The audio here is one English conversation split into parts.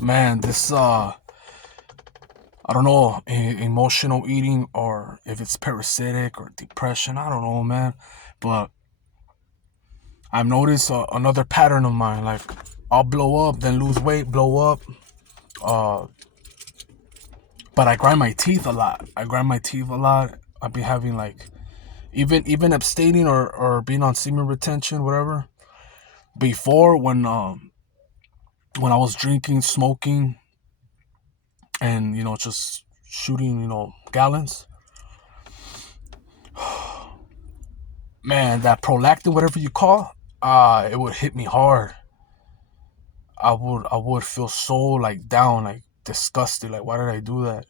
Man, this I don't know, emotional eating, or if it's parasitic or depression. I don't know, man. But I've noticed another pattern of mine. Like, I'll blow up, then lose weight, blow up. Uh, but I grind my teeth a lot. I grind my teeth a lot. I've been having like even abstaining or being on semen retention, whatever. Before, when I was drinking, smoking, and just shooting, gallons. Man, that prolactin, whatever you call, it would hit me hard. I would feel so like down, like disgusted, like why did I do that?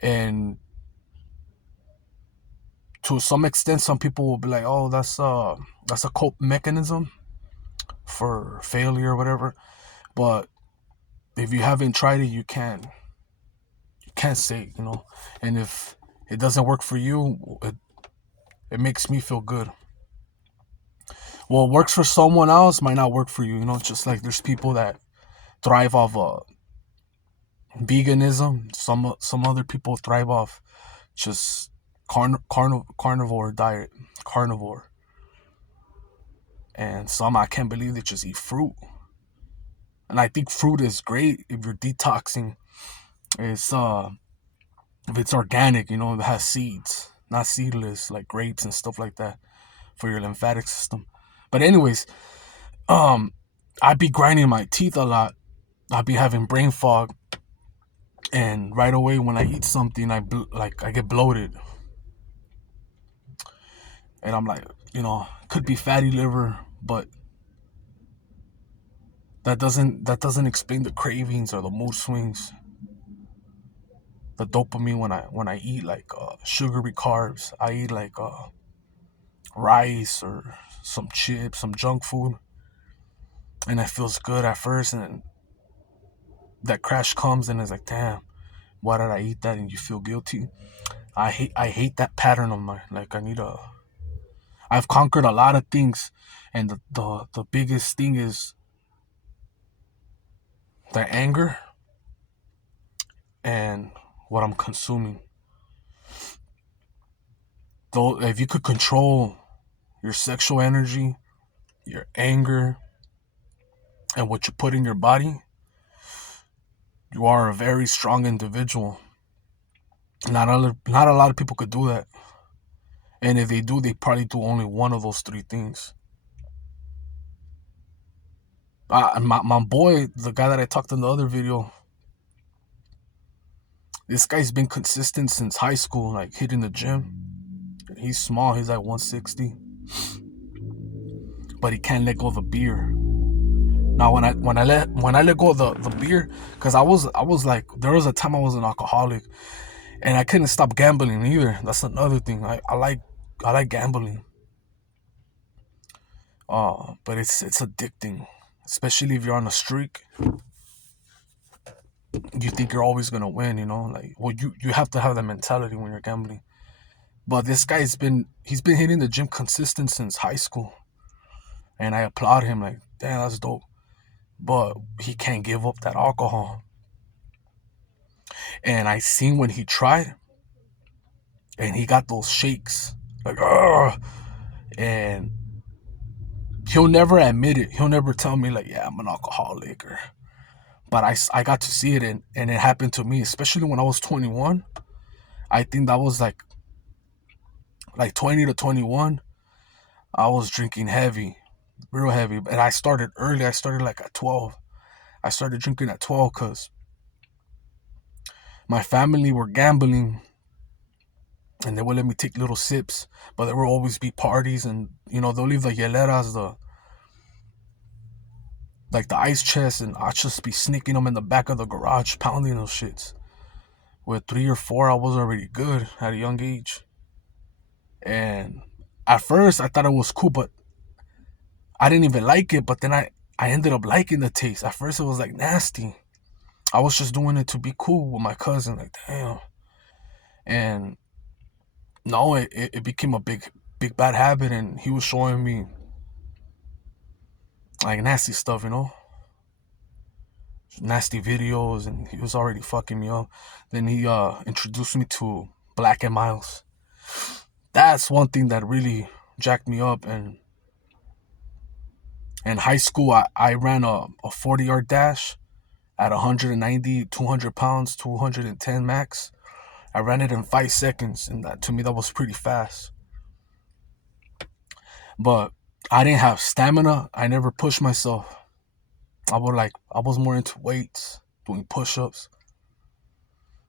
And to some extent, some people will be like, oh, that's a cope mechanism for failure or whatever. But if you haven't tried it, you can't say, And if it doesn't work for you, it makes me feel good. What works for someone else might not work for you. Just like there's people that thrive off veganism. Some other people thrive off just carnivore diet, carnivore, and some I can't believe they just eat fruit. And I think fruit is great if you're detoxing. It's if it's organic, it has seeds, not seedless like grapes and stuff like that for your lymphatic system. But anyways, um, I'd be grinding my teeth a lot. I'd be having brain fog, and right away when I eat something, I get bloated, and I'm like, could be fatty liver, but that doesn't explain the cravings or the mood swings, the dopamine when I eat like sugary carbs. I eat like rice or some chips, some junk food, and it feels good at first, and then that crash comes, and it's like, damn, why did I eat that? And you feel guilty. I hate that pattern of mine. Like, I've conquered a lot of things, and the biggest thing is the anger and what I'm consuming. Though, if you could control your sexual energy, your anger, and what you put in your body, you are a very strong individual. Not a lot of people could do that, and if they do, they probably do only one of those three things. My boy, the guy that I talked in the other video, this guy's been consistent since high school, like hitting the gym. He's small. He's like 160, but he can't let go of the beer. Now, when I let go of the beer, because I was like, there was a time I was an alcoholic, and I couldn't stop gambling either. That's another thing. I like gambling, but it's addicting, especially if you're on a streak. You think you're always gonna win, like, well, you have to have that mentality when you're gambling. But this guy's been hitting the gym consistent since high school, and I applaud him. Like, damn, that's dope. But he can't give up that alcohol. And I seen when he tried, and he got those shakes, like, ugh, and he'll never admit it. He'll never tell me like, yeah, I'm an alcoholic, but I got to see it, and it happened to me, especially when I was 21. I think that was like 20 to 21. I was drinking heavy, real heavy, and I started early. I started like at 12. I started drinking at 12 because my family were gambling, and they would let me take little sips, but there will always be parties, and they'll leave the hieleras, the ice chest, and I'll just be sneaking them in the back of the garage, pounding those shits. With 3 or 4, I was already good at a young age. And at first, I thought it was cool, but I didn't even like it. But then I ended up liking the taste. At first, it was like nasty. I was just doing it to be cool with my cousin, like, damn. And no, it became a big bad habit, and he was showing me like nasty stuff, nasty videos, and he was already fucking me up. Then he introduced me to Black and Miles. That's one thing that really jacked me up. And in high school, I ran a 40-yard dash at 190, 200 pounds, 210 max. I ran it in 5 seconds, and that to me that was pretty fast. But I didn't have stamina. I never pushed myself. I was more into weights, doing push-ups.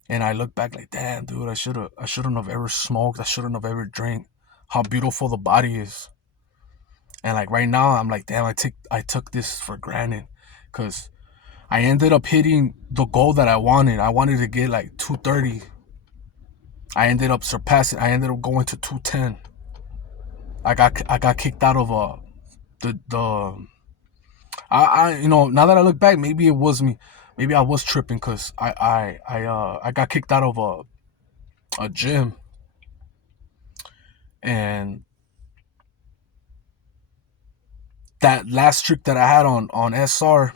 And I look back like, damn, dude, I shouldn't have ever smoked. I shouldn't have ever drank. How beautiful the body is. And like right now, I'm like, damn, I took this for granted, because I ended up hitting the goal that I wanted. I wanted to get like 230. I ended up surpassing. I ended up going to 210. I got kicked out of the now that I look back, maybe it was me. Maybe I was tripping, because I got kicked out of a gym. And that last trick that I had on SR,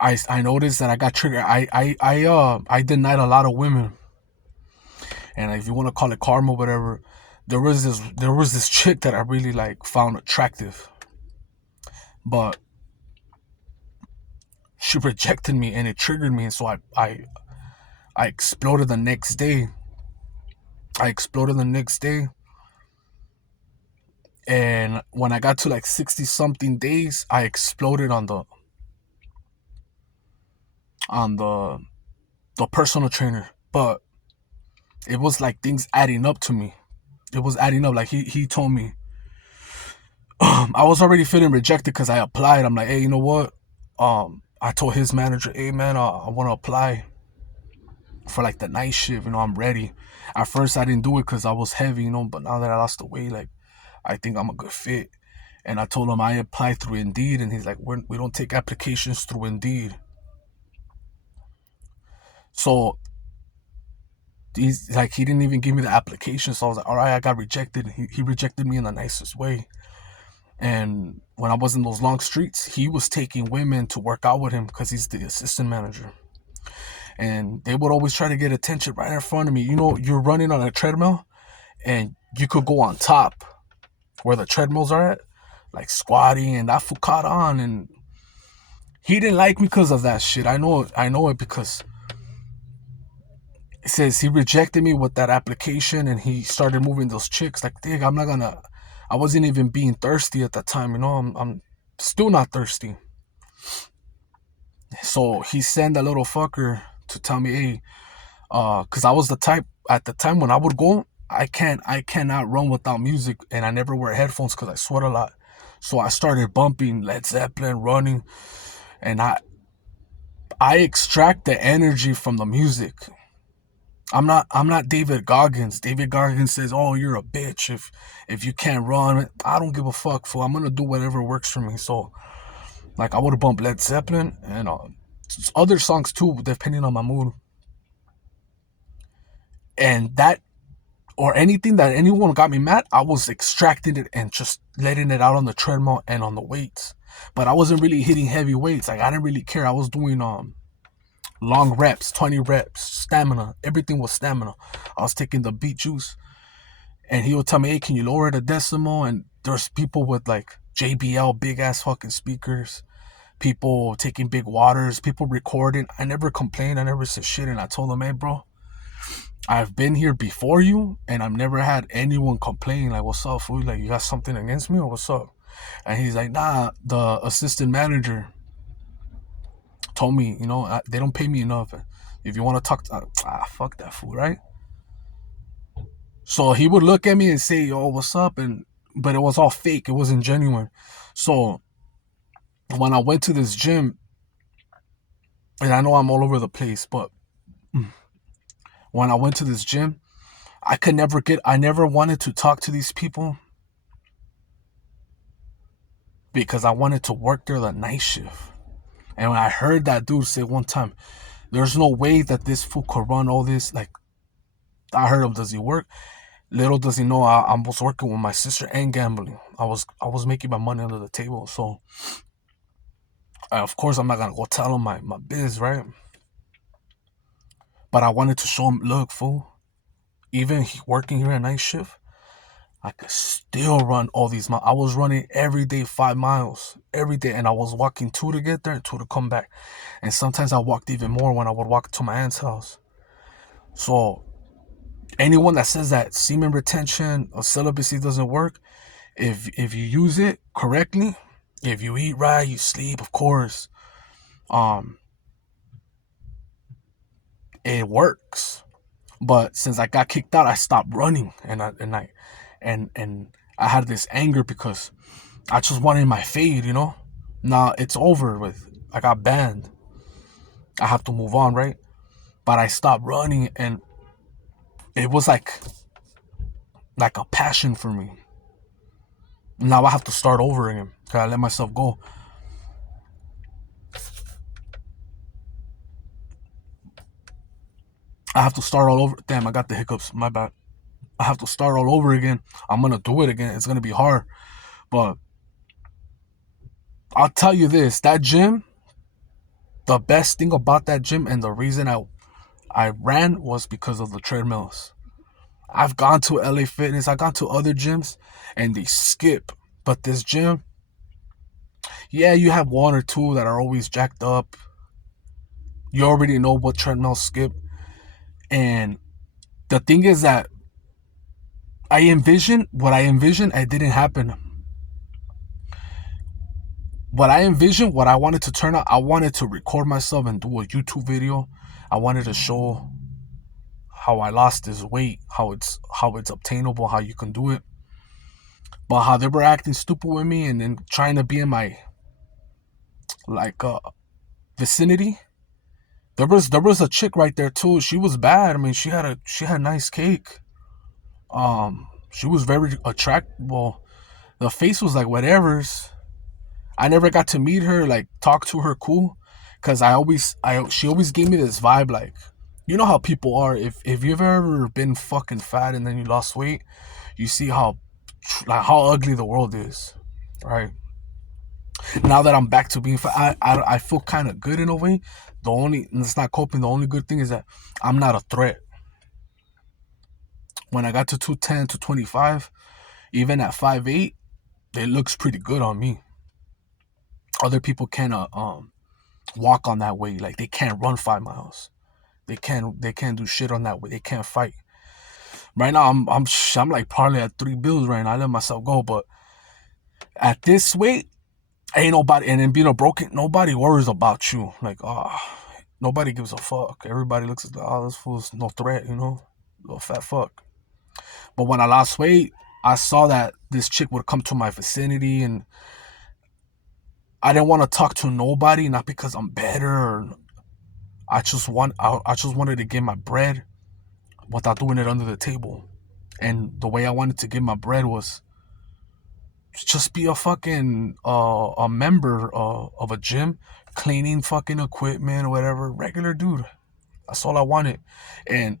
I noticed that I got triggered. I denied a lot of women, and if you want to call it karma, whatever. There was this chick that I really like found attractive, but she rejected me, and it triggered me, and so I exploded the next day. I exploded the next day, and when I got to like 60 something days, I exploded on the personal trainer. But it was like things adding up to me. It was adding up. Like he told me, I was already feeling rejected because I applied. I'm like, hey, you know what? I told his manager, hey man, I want to apply for like the night shift. I'm ready. At first, I didn't do it because I was heavy, but now that I lost the weight, like I think I'm a good fit. And I told him I applied through Indeed, and he's like, we don't take applications through Indeed. So he's like, he didn't even give me the application. So I was like, all right, I got rejected. He rejected me in the nicest way. And when I was in those long streets, he was taking women to work out with him because he's the assistant manager. And they would always try to get attention right in front of me. You're running on a treadmill, and you could go on top where the treadmills are at, like squatting, and that fool caught on. And he didn't like me because of that shit. I know it because it says he rejected me with that application, and he started moving those chicks. Like, dig, I wasn't even being thirsty at that time. I'm still not thirsty. So he sent a little fucker to tell me, hey, because I was the type at the time when I would go, I cannot run without music, and I never wear headphones because I sweat a lot. So I started bumping Led Zeppelin, running, and I extract the energy from the music. I'm not David Goggins. David Goggins says, "Oh, you're a bitch if you can't run." I don't give a fuck, fool. I'm gonna do whatever works for me. So, like, I would bump Led Zeppelin and other songs too, depending on my mood. And that, or anything that anyone got me mad, I was extracting it and just letting it out on the treadmill and on the weights. But I wasn't really hitting heavy weights. Like, I didn't really care. I was doing long reps, 20 reps, stamina. Everything was stamina. I was taking the beet juice, and he would tell me, hey, can you lower the decimal? And there's people with like JBL big ass fucking speakers, people taking big waters, people recording. I never complained. I never said shit. And I told him, hey, bro, I've been here before you, and I've never had anyone complain like, what's up, fool? Like, you got something against me, or what's up? And he's like, nah, the assistant manager told me, they don't pay me enough. If you want to talk, fuck that fool, right? So he would look at me and say, yo, what's up? But it was all fake. It wasn't genuine. So when I went to this gym, and I know I'm all over the place, but when I went to this gym, I never wanted to talk to these people because I wanted to work there the night shift. And when I heard that dude say one time, there's no way that this fool could run all this, like, I heard him, does he work? Little does he know, I was working with my sister and gambling. I was making my money under the table. So Of course, I'm not gonna go tell him my biz, right? But I wanted to show him, look, fool. Even working here at night shift, I could still run all these miles. I was running every day 5 miles every day, and I was walking 2 to get there and 2 to come back. And sometimes I walked even more when I would walk to my aunt's house. So anyone that says that semen retention or celibacy doesn't work, if you use it correctly, if you eat right, you sleep, of course, um, it works. But since I got kicked out, I stopped running, and I had this anger because I just wanted my fade, you know. Now it's over with. I got banned. I have to move on, right? But I stopped running, and it was like a passion for me. Now I have to start over again. Cause I let myself go. I have to start all over. Damn, I got the hiccups. My bad. I have to start all over again. I'm gonna do it again. It's gonna be hard, but I'll tell you this: that gym, the best thing about that gym, and the reason I ran was because of the treadmills. I've gone to LA Fitness. I've gone to other gyms, and they skip. But this gym, yeah, you have one or two that are always jacked up. You already know what treadmills skip, and the thing is that what I envisioned, it didn't happen. What I envisioned, what I wanted to turn out, I wanted to record myself and do a YouTube video. I wanted to show how I lost this weight, how it's obtainable, how you can do it. But how they were acting stupid with me and then trying to be in my like vicinity. There was a chick right there too. She was bad. I mean, she had nice cake. She was very attractive. Well, the face was like whatever's. I never got to meet her, like talk to her, cool, cause she always gave me this vibe, like, you know how people are. If you've ever been fucking fat and then you lost weight, you see how ugly the world is, right? Now that I'm back to being fat, I feel kind of good in a way. It's not coping. The only good thing is that I'm not a threat. When I got to 210 to 25, even at 5'8", it looks pretty good on me. Other people can't walk on that way. Like they can't run 5 miles. They can't do shit on that way. They can't fight. Right now I'm like probably at 3 bills right now. I let myself go, but at this weight, ain't nobody. And then being a broken, nobody worries about you. Like nobody gives a fuck. Everybody looks at this fool's no threat, little fat fuck. But when I lost weight, I saw that this chick would come to my vicinity, and I didn't want to talk to nobody, not because I'm better. I just wanted to get my bread without doing it under the table. And the way I wanted to get my bread was just be a fucking a member of a gym, cleaning fucking equipment or whatever, regular dude. That's all I wanted. And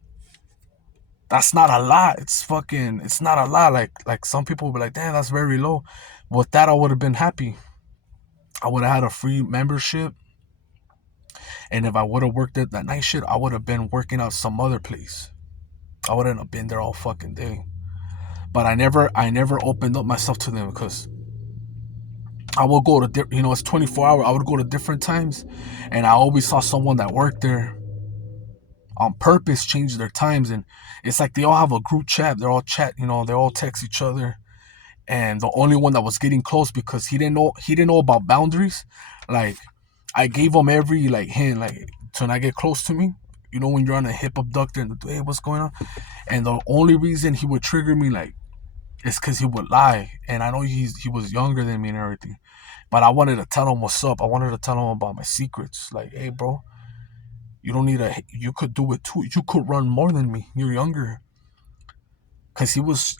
that's not a lot. It's not a lot. Like some people will be like, damn, that's very low. With that, I would have been happy. I would have had a free membership. And if I would have worked at that night shift, I would have been working out some other place. I wouldn't have been there all fucking day. But I never opened up myself to them because I would go to, it's 24 hours. I would go to different times, and I always saw someone that worked there on purpose change their times. And it's like they all have a group chat. They're all chat, they all text each other. And the only one that was getting close, because he didn't know about boundaries. Like I gave him every like hint, like to not get close to me. When you're on a hip abductor and hey, what's going on? And the only reason he would trigger me, like, is because he would lie. And I know he was younger than me and everything, but I wanted to tell him what's up. I wanted to tell him about my secrets. Like, hey, bro, you could do it too. You could run more than me. You're younger. Because he was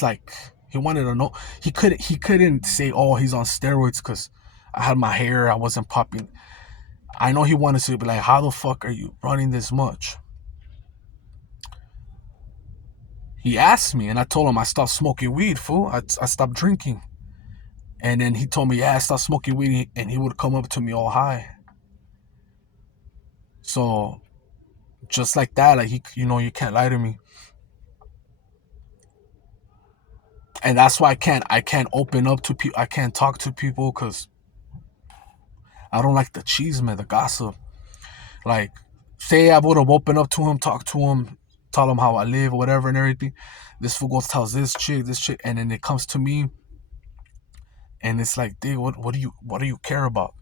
like, he wanted to know. He couldn't say, oh, he's on steroids because I had my hair. I wasn't popping. I know he wanted to be like, how the fuck are you running this much? He asked me, and I told him I stopped smoking weed, fool. I stopped drinking. And then he told me, yeah, stop smoking weed, and he would come up to me all high. So just like that, like you can't lie to me. And that's why I can't open up to people. I can't talk to people because I don't like the cheese, man, the gossip. Like, say I would have opened up to him, talked to him, tell him how I live or whatever and everything. This fool goes tells this chick, and then it comes to me, and it's like, dude, what do you care about?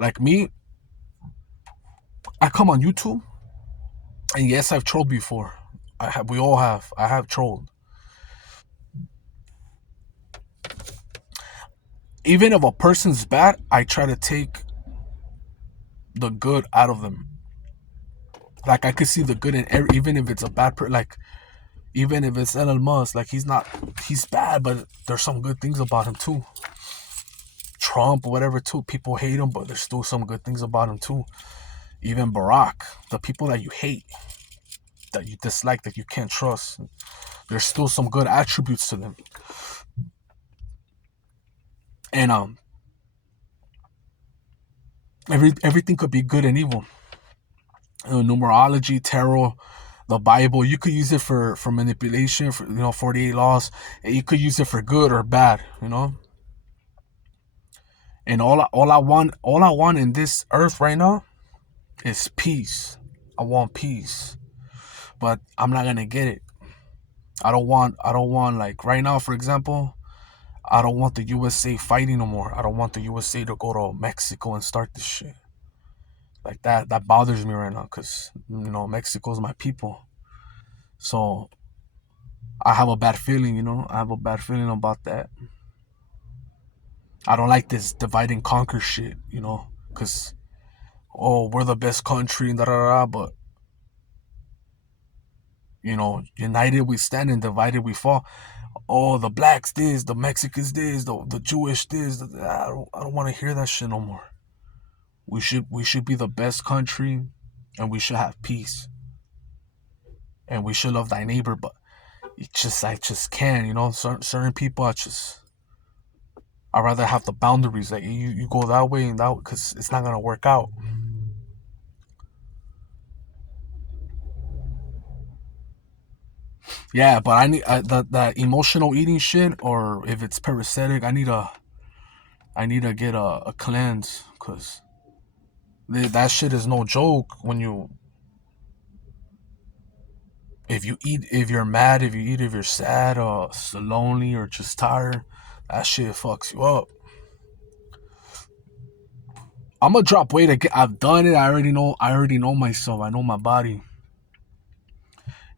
Like me, I come on YouTube, and yes, I've trolled before. We all have. I have trolled. Even if a person's bad, I try to take the good out of them. Like I could see the good in even if it's a bad person. Like even if it's Elon Musk, like he's bad, but there's some good things about him too. Trump, whatever too. People hate him, but there's still some good things about him too. Even Barack, the people that you hate, that you dislike, that you can't trust, there's still some good attributes to them. And everything could be good and evil. Numerology, tarot, the Bible. You could use it for manipulation, for 48 laws. And you could use it for good or bad. And all I want in this earth right now is peace. I want peace, but I'm not gonna get it. I don't want like right now, for example. I don't want the USA fighting no more. I don't want the USA to go to Mexico and start this shit. Like that bothers me right now because Mexico's my people. So I have a bad feeling. I have a bad feeling about that. I don't like this divide and conquer shit. Because we're the best country and da da da. But united we stand and divided we fall. Oh, the blacks this, the Mexicans this, the Jewish this. I don't want to hear that shit no more. We should be the best country, and we should have peace, and we should love thy neighbor. But I just can't. Certain people I'd rather have the boundaries. Like you go that way and that, because it's not gonna work out. Yeah, but I need that emotional eating shit, or if it's parasitic, I need to get a cleanse, because that shit is no joke. If you're mad, if you eat, if you're sad, or so lonely, or just tired, that shit fucks you up. I'm gonna drop weight again. I've done it. I already know. I already know myself. I know my body.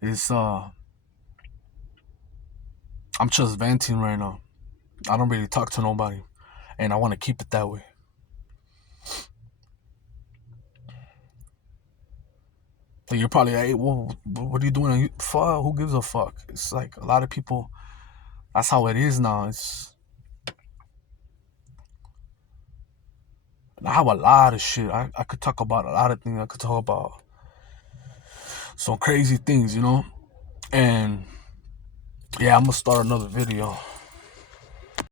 It's I'm just venting right now. I don't really talk to nobody, and I want to keep it that way. So you're probably like, hey, well, what are you doing? Fuck, who gives a fuck? It's like a lot of people. That's how it is now. I have a lot of shit. I could talk about a lot of things. I could talk about some crazy things. And yeah, I'm gonna start another video.